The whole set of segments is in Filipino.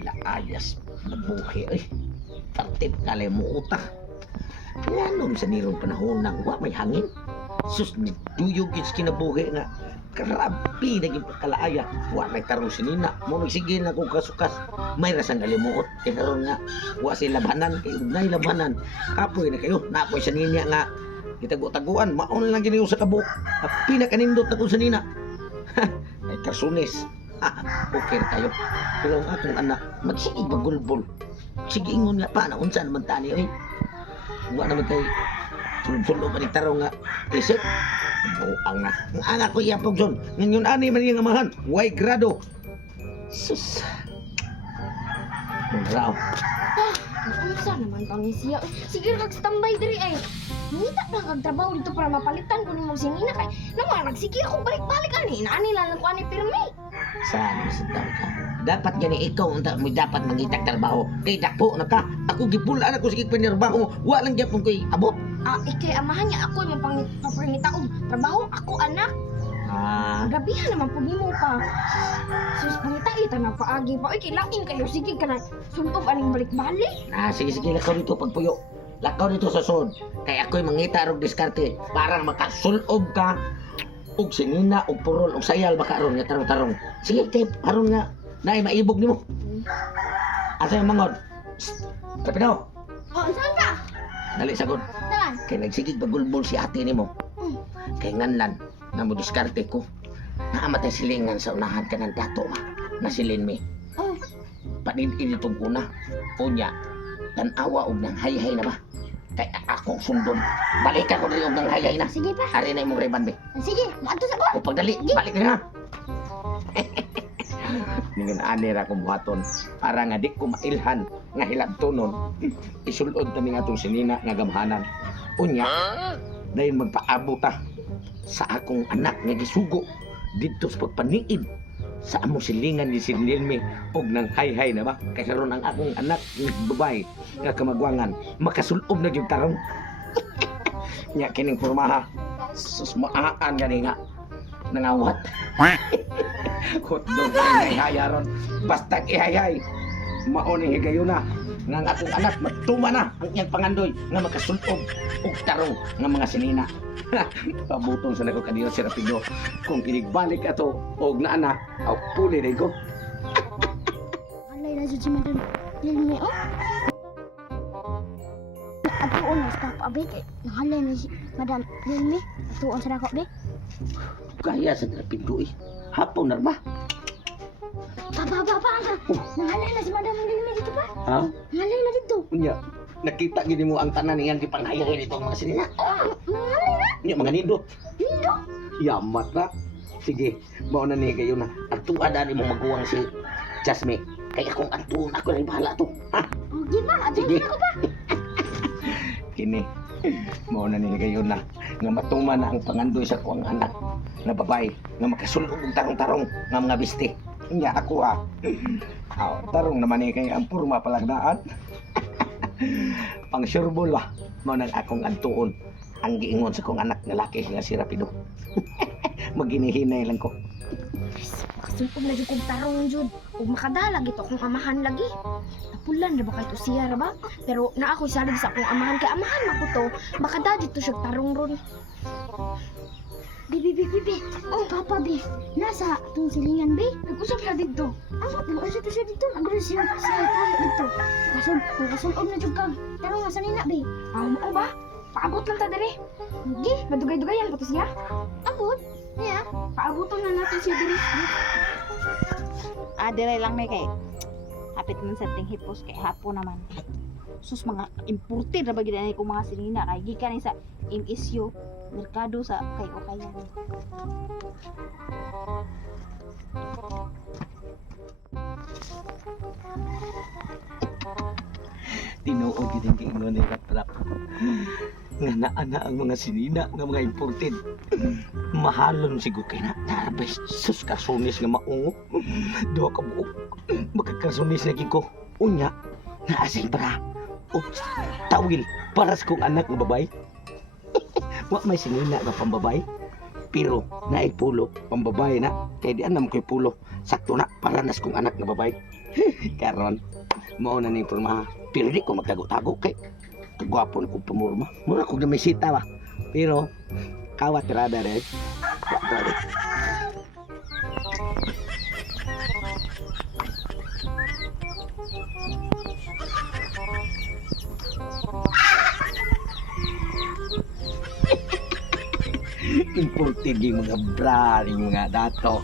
Laayas na buhi ay. Tartib kalay mo uta. Nganom sa nirong panahon nang wa may hangin. Sus ni tuyog is kinabuhi nga. Karabi naging pagkalaaya. Wa may tarong sinina. Mo nagsige na kung kasukas. May rasang kalimuot. Kaya karon nga. Wa si labanan. Kaya ugnay labanan. Kapoy na kayo. Napoy sa ninya nga. Gitago-taguan. Maon lang ginayo sa kabuk. Pinakanindot na kung sa nina. Ay kasunis. Okay kayo. Pero ang akong anak, magsige bagulbol. Sige ingon nga pa, naunsa naman tani ay. Wa naman tayo sulod-sulod pa ni tarong nga. Isip, buang na. Ang anak ko iyapog son. Ngayon ani man yung amahan. Way grado. Sus. Kung raw. Unsa naman tang siya? Sige kag standby diri ay. Nita lang kag trabaho dito para mapalitan ko nimo sinina kay naman nagsige ako balik-balik ani. Naani lang ko ani pirmi. Saan sa daw ka? Dapat gani ikaw unta mo dapat mangitag trabaho. Kay dakpo na ka. Ako gipulaan ako sige panirbaho. Wa lang gyapon koy abot. Ikay amahan niya ako yung papangitaog. Trabaho ako anak. Gabihan naman po nimo pa. Sus pangita-ita na paagi pa. Oy kilain kayo sige ka na suntob aning balik-balik. Sige lakaw dito pagpuyo. Lakaw dito sa sod. Kay ako'y mangita og diskarte para makasulob ka og sinina og purol og sayal baka aron nga tarong-tarong. Sige tip aron nga naay maibog nimo. Asa yung mangod? Kapidaw. Saan ka? Dali sagod. Saan? Kay nagsigig bagulbol si ate nimo. Kay nganlan na mo diskarte ko. Naamatay silingan sa unahan ka ng dato na silin mi. Panid-init og una. Unya, tanawa og nang hayhay na ba? Kay akong sundon. Balikan ko rin og nang hayhay na. Sige pa. Ari na imong reban be. Sige, maadto sa ko. O pagdali, balik ka na. Ningon ani ra ko buhaton para nga di ko mailhan nga hilabtonon. Isulod kami nga atong sinina nga gamhanan. Unya, dayon magpaabot ta sa akong anak nga gisugo didto sa pagpaniid sa among silingan ni Sinilmi og nang hayhay na ba kay karon ang akong anak nga babae nga kamagwangan makasulob na gyud tarong. Nya kining pormaha sus maaan gani nga nangawat. Hotdog ay hayaron basta ihayay mao ni higayuna nga ang akong anak matuma na ang iyang pangandoy nga makasulob og tarong nga mga sinina. Pabutong sa nako kanina si Rapido kung kinigbalik ato og naana aw puli rin ko. Alay na jud si Madam Lilmi Atuon na sa abe kay nahalay na si Madam Lilmi. Atuon sa dako be. Kaya sa Rapido eh. Hapon na ba? Baba ka. Nahalay na si Madam Lilmi dito pa. Ha? Nahalay na dito. Unya, nakita gini mo ang tanan niyan di panghayay nito ang mga sinina. Nahalay na. Unya mga nindot. Lindo. Yamat na. Sige, mao na ni kayo na. Ang tuada ni mong maguwang si Jasmine. Kaya akong antuon ako rin bahala to. Ha? Di ba? Sige. Atuon ako ba? Kini, mao na ni kayo na. Nga matuma na ang pangandoy sa kuwang anak na babae nga makasulog og tarong-tarong nga mga biste. Unya ako tarong naman ni kay ang purma palagdaan. Pang sureball ba? Mao nang akong antuon. Ang giingon sa kong anak nga laki nga si Rapido. Maginihinay lang ko. Kasumpog na jud kong tarong jud. Ug makadalag ito akong amahan lagi. Napulan na ba kay to siya ra ba? Pero na ako salig sa akong amahan kay amahan man ko to. Makada dito siya tarong ron. Bibi. Oh, papa, bi. Nasa itong silingan, bi. Nag-usap na dito. Nag-usap na siya dito. Nag-usap siya tayo dito. Nagkasunog na dyan ka. Tarong nga sa nina, bi. Ano ba? Paabot lang ta dere. Hindi, madugay-dugayan pa to siya. Abot? Yeah. Paaboton na natin siya dere. Dire lang may kay. Hapit man sa ting hipos kay hapo naman. Sus mga imported ra ba gid ko mga sinina kay gikan ni sa MSU merkado sa kay Okayan. Tinuod gid ang giingon ni Rap. Nga naana ang mga sinina nga mga imported. Mahalon siguro kay na tarabes. Sus kasunis nga maungo. Duha ka buok. Makakasunis lagi ko. Unya, naasin para. O tawil para sa kong anak nga babae. Wa may sinina nga pambabay. Pero naay pulo pambabae na. Kay di anam ko'y pulo sakto na paranas kong anak na babae. Karon mao na ning porma. Pero di ko magtago-tago kay kagwapo na kong pamurma. Mura ko na may sita ba. Pero kawat rada rin. Imported yung mga bra, yung mga dato.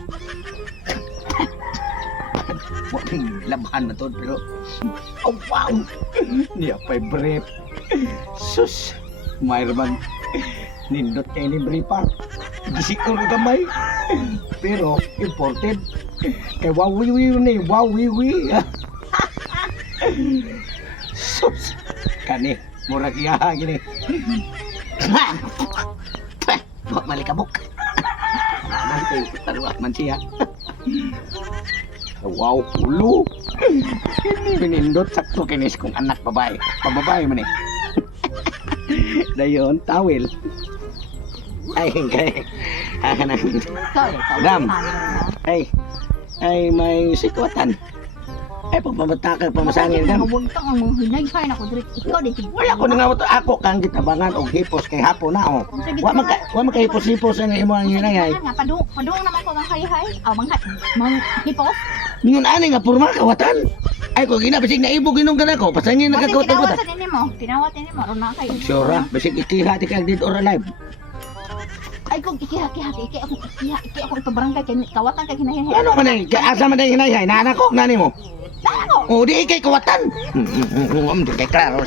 Walang labahan na to, pero oh wow! Niya pa'y brief. Sus! Mayroon nindot kayo ni briefar. Gisikor ka gamay. Pero imported. Kay wawiwi ni, wawiwi. Sus! Kani, murag iya gini. Buat malikabok. Nanti taruh man siya. Wow, ulo. Ini pinindot sakto kinis kong anak babae. Pababae man eh. Dayon, tawil. Ay, kay. Dam. Ay, may sikwatan. Ay, pagpamatakal, pamasangin ka. Nabuntang ang mga hinay-hay na ko direct. Ikaw din. Wala ko nang ako kang gitabangan og hipos kay hapon na oh. Wa man kay hipos-hipos ang imo ang hinay. Padung naman ko mga hay-hay. Mang hipos. Ningon ani nga porma kawatan. Ay ko gina bisig naibog inong kana ko. Pasangin na Tinawat kagawat. sa nini mo. Tinawat nini mo. Ron na kayo. Sure, bisig ikiha ti kag dito or alive. Ay kung ikiha ako ipabarangay kay kawatan kay hinay-hay. Ano man ay asa man ay hinay na anak ko nani mo. Nako. O di kay kawatan. Di kay klaro.